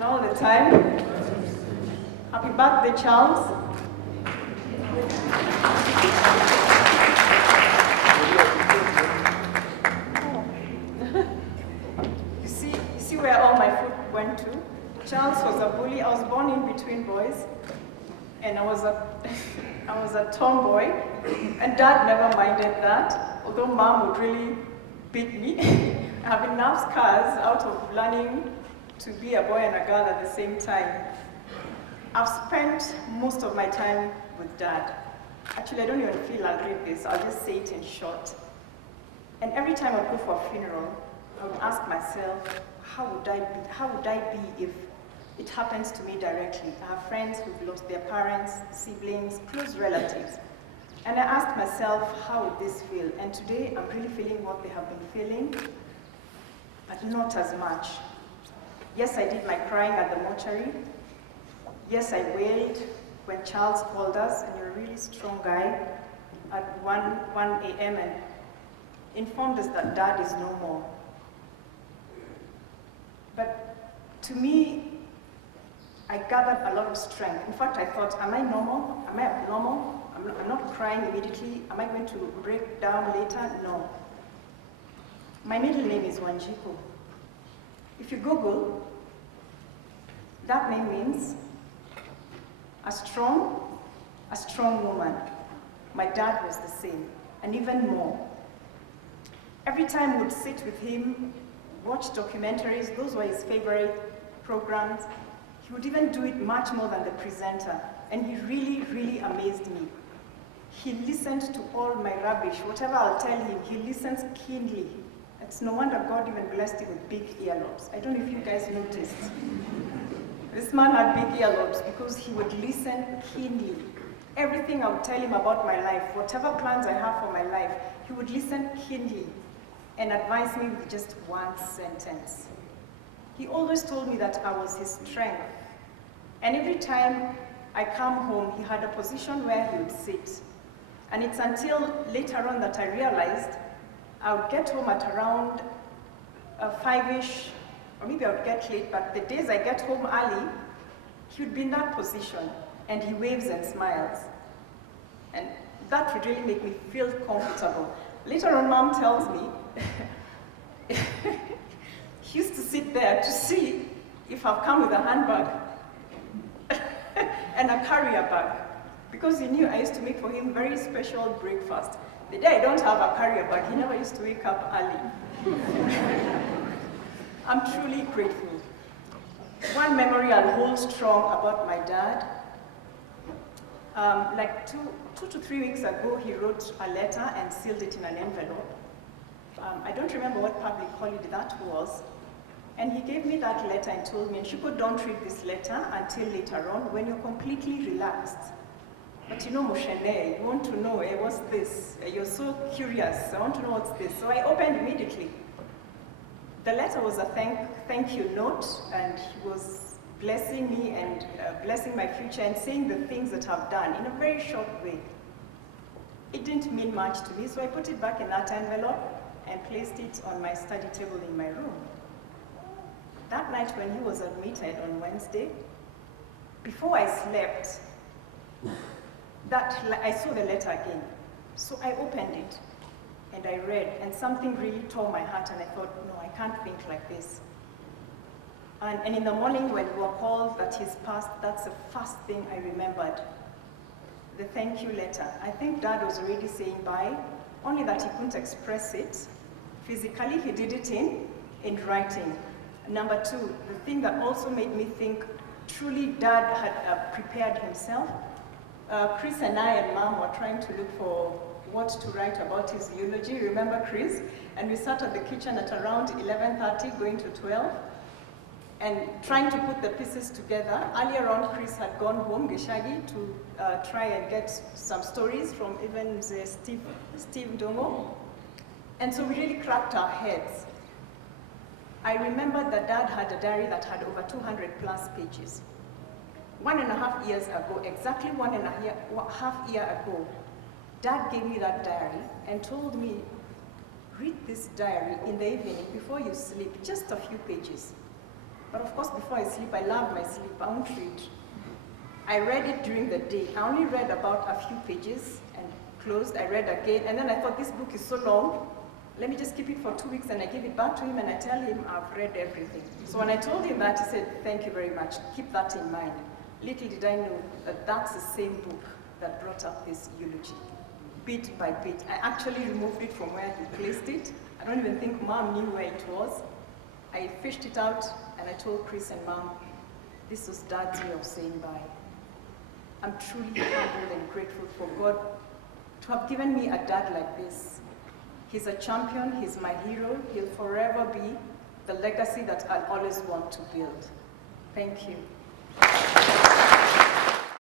and all the time. Happy birthday, Charles. You see where all my food went to? Charles was a bully. I was born in between boys, and I was a tomboy, and Dad never minded that, although Mom would really beat me. I have enough scars out of learning to be a boy and a girl at the same time. I've spent most of my time with Dad. Actually, I don't even feel I'll read this. I'll just say it in short. And every time I go for a funeral, I would ask myself, how would I be if it happens to me directly? I have friends who've lost their parents, siblings, close relatives. And I asked myself, how would this feel? And today, I'm really feeling what they have been feeling, but not as much. Yes, I did my crying at the mortuary. Yes, I wailed when Charles called us, and you're a really strong guy, at 1 a.m. and informed us that Dad is no more. But to me, I gathered a lot of strength. In fact, I thought, am I normal? Am I abnormal? I'm not crying immediately. Am I going to break down later? No. My middle name is Shiku. If you Google, that name means a strong woman. My dad was the same, and even more. Every time we'd sit with him, watch documentaries, those were his favorite programs. He would even do it much more than the presenter, and he really, really amazed me. He listened to all my rubbish. Whatever I'll tell him, he listens keenly. It's no wonder God even blessed him with big earlobes. I don't know if you guys noticed. This man had big earlobes because he would listen keenly. Everything I would tell him about my life, whatever plans I have for my life, he would listen keenly and advise me with just one sentence. He always told me that I was his strength. And every time I come home, he had a position where he would sit. And it's until later on that I realized I would get home at around 5-ish, or maybe I would get late, but the days I get home early, he would be in that position, and he waves and smiles. And that would really make me feel comfortable. Later on, Mom tells me, he used to sit there to see if I've come with a handbag and a carrier bag, because he knew I used to make for him very special breakfast. The day I don't have a carrier bag, he never used to wake up early. I'm truly grateful. One memory I'll hold strong about my dad, like two to 3 weeks ago, he wrote a letter and sealed it in an envelope. I don't remember what public holiday that was. And he gave me that letter and told me, and Shiku, don't read this letter until later on when you're completely relaxed. But you know, Moshene, you want to know, what's this? You're so curious, I want to know what's this. So I opened immediately. The letter was a thank you note, and he was blessing me and blessing my future and saying the things that I've done in a very short way. It didn't mean much to me, so I put it back in that envelope and placed it on my study table in my room. That night when he was admitted on Wednesday, before I slept, I saw the letter again. So I opened it and I read, and something really tore my heart, and I thought, no, I can't think like this. And in the morning when we were called that he's passed, that's the first thing I remembered. The thank you letter. I think Dad was already saying bye, only that he couldn't express it physically. He did it in writing. Number two, the thing that also made me think truly Dad had prepared himself. Chris and I and Mom were trying to look for what to write about his eulogy. Remember Chris? And we sat at the kitchen at around 11:30, going to 12, and trying to put the pieces together. Earlier on, Chris had gone home, Geshagi, to try and get some stories from even Steve Dongo. And so we really cracked our heads. I remember that Dad had a diary that had over 200 plus pages. 1.5 years ago, exactly 1.5 years ago, Dad gave me that diary and told me, read this diary in the evening before you sleep, just a few pages. But of course, before I sleep, I love my sleep. I won't read. I read it during the day. I only read about a few pages and closed. I read again, and then I thought, this book is so long. Let me just keep it for 2 weeks, and I give it back to him, and I tell him I've read everything. So when I told him that, he said, thank you very much. Keep that in mind. Little did I know that that's the same book that brought up this eulogy. Bit by bit. I actually removed it from where he placed it. I don't even think Mom knew where it was. I fished it out, and I told Chris and Mom, this was Dad's way of saying bye. I'm truly humbled and grateful for God to have given me a dad like this. He's a champion, he's my hero, he'll forever be the legacy that I'll always want to build. Thank you.